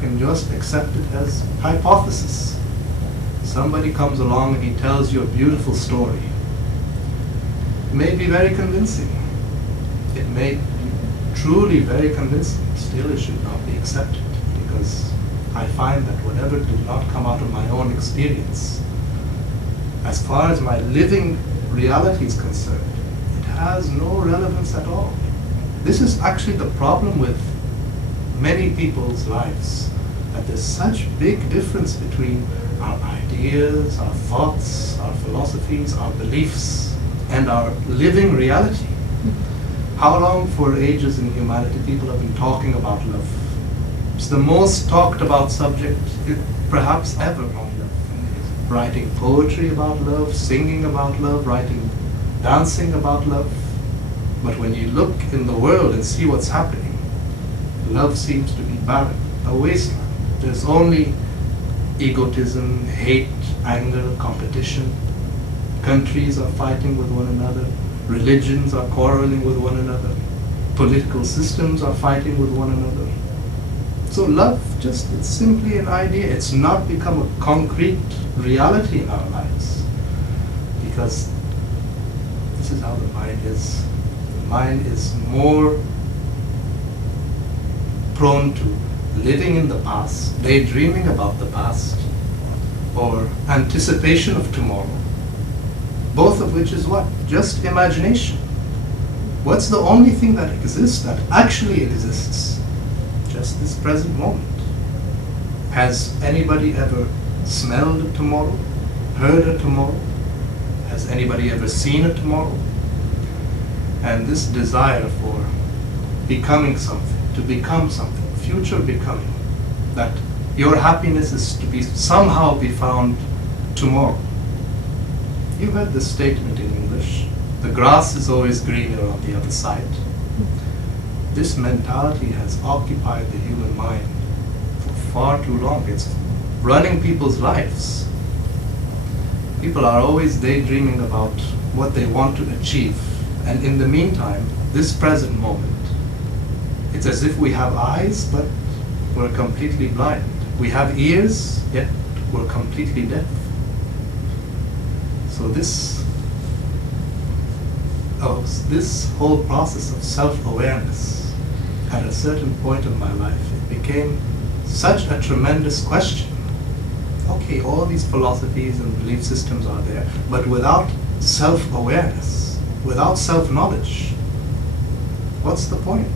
can just accept it as hypothesis. Somebody comes along and he tells you a beautiful story. It may be very convincing. It may be truly very convincing. Still, it should not be accepted, because I find that whatever did not come out of my own experience, as far as my living reality is concerned, it has no relevance at all. This is actually the problem with many people's lives, that there's such big difference between our ideas, our thoughts, our philosophies, our beliefs, and our living reality. How long for ages in humanity people have been talking about love? It's the most talked about subject perhaps ever on love. Writing poetry about love, singing about love, dancing about love. But when you look in the world and see what's happening, love seems to be barren, a wasteland. There's only egotism, hate, anger, competition. Countries are fighting with one another. Religions are quarreling with one another. Political systems are fighting with one another. So love it's simply an idea. It's not become a concrete reality in our lives. Because this is how the mind is. The mind is more prone to living in the past, daydreaming about the past, or anticipation of tomorrow. Both of which is what? Just imagination. What's the only thing that exists, that actually exists? Just this present moment. Has anybody ever smelled a tomorrow? Heard a tomorrow? Has anybody ever seen a tomorrow? And this desire for becoming something, to become something, future becoming, that your happiness is to be somehow be found tomorrow. You heard this statement in English, the grass is always greener on the other side. This mentality has occupied the human mind for far too long. It's running people's lives. People are always daydreaming about what they want to achieve. And in the meantime, this present moment, it's as if we have eyes, but we're completely blind. We have ears, yet we're completely deaf. So this whole process of self-awareness, at a certain point in my life, it became such a tremendous question. Okay, all these philosophies and belief systems are there, but without self-awareness, without self-knowledge, what's the point?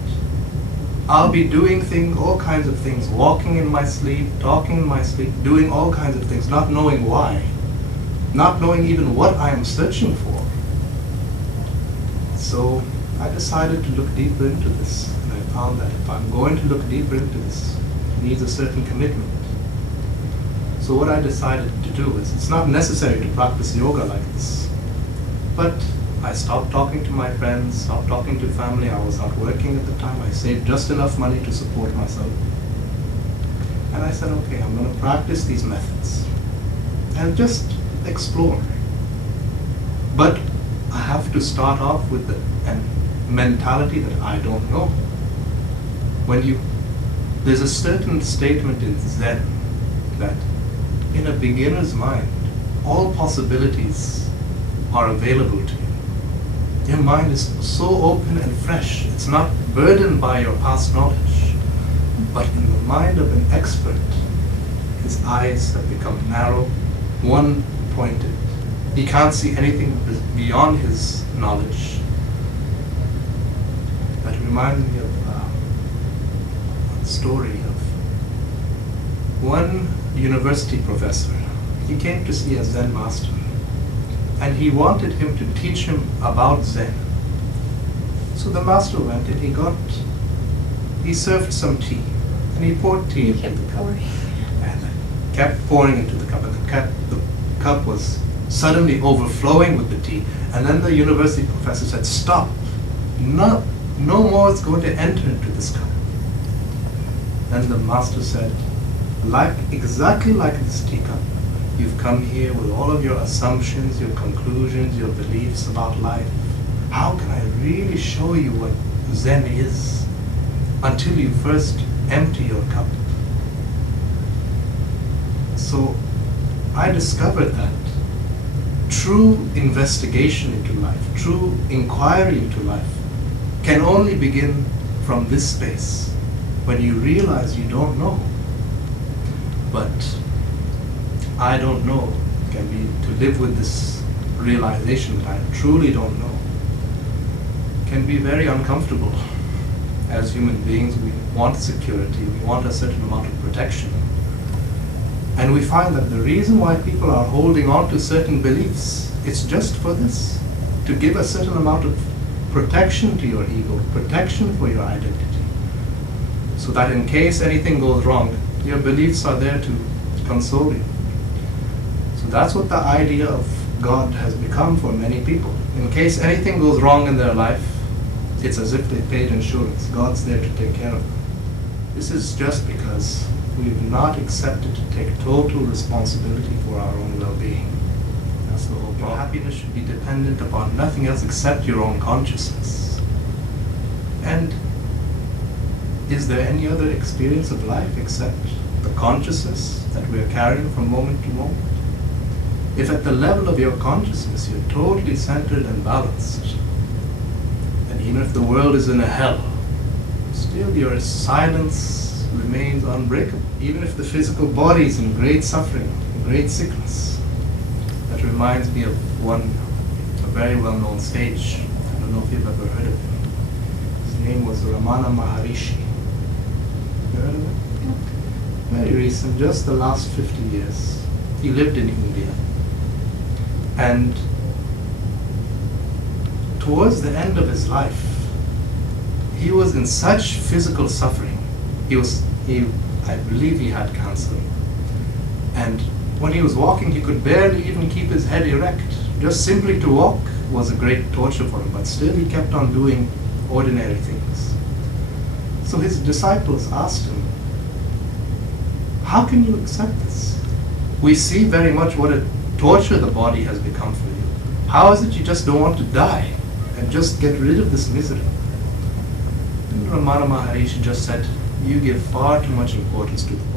I'll be doing all kinds of things, walking in my sleep, talking in my sleep, doing all kinds of things, not knowing why, not knowing even what I am searching for. So I decided to look deeper into this, and I found that if I'm going to look deeper into this, it needs a certain commitment. So what I decided to do is, it's not necessary to practice yoga like this, but I stopped talking to my friends, stopped talking to family. I was not working at the time. I saved just enough money to support myself. And I said, okay, I'm going to practice these methods and just explore. But I have to start off with the mentality that I don't know. There's a certain statement in Zen that in a beginner's mind, all possibilities are available to you. Your mind is so open and fresh. It's not burdened by your past knowledge. But in the mind of an expert, his eyes have become narrow, one-pointed. He can't see anything beyond his knowledge. That reminds me of a story of one university professor. He came to see a Zen master, and he wanted him to teach him about Zen. So the master went and he served some tea, and he poured tea into the cup, and kept pouring into the cup, and the cup was suddenly overflowing with the tea. And then the university professor said, "Stop! No more is going to enter into this cup." Then the master said, exactly like this teacup, you've come here with all of your assumptions, your conclusions, your beliefs about life. How can I really show you what Zen is until you first empty your cup? So I discovered that true investigation into life, true inquiry into life, can only begin from this space, when you realize you don't know. But I don't know can be to live with this realization that I truly don't know can be very uncomfortable. As human beings, we want security, we want a certain amount of protection. And we find that the reason why people are holding on to certain beliefs, it's just for this, to give a certain amount of protection to your ego, protection for your identity, so that in case anything goes wrong, your beliefs are there to console you. So that's what the idea of God has become for many people. In case anything goes wrong in their life, it's as if they paid insurance. God's there to take care of them. This is just because we've not accepted to take total responsibility for our own well-being. That's the whole problem. Your happiness should be dependent upon nothing else except your own consciousness. And is there any other experience of life except the consciousness that we are carrying from moment to moment? If at the level of your consciousness you're totally centered and balanced, and even if the world is in a hell, still your silence remains unbreakable. Even if the physical body is in great suffering, in great sickness. That reminds me of a very well-known sage. I don't know if you've ever heard of him. His name was Ramana Maharishi. You heard of him? Very recent, just the last 50 years. He lived in India. And towards the end of his life, he was in such physical suffering. I believe he had cancer. And when he was walking, he could barely even keep his head erect. Just simply to walk was a great torture for him, but still he kept on doing ordinary things. So his disciples asked him, how can you accept this? We see very much what a torture the body has become for you. How is it you just don't want to die and just get rid of this misery? And Ramana Maharishi just said, you give far too much importance to the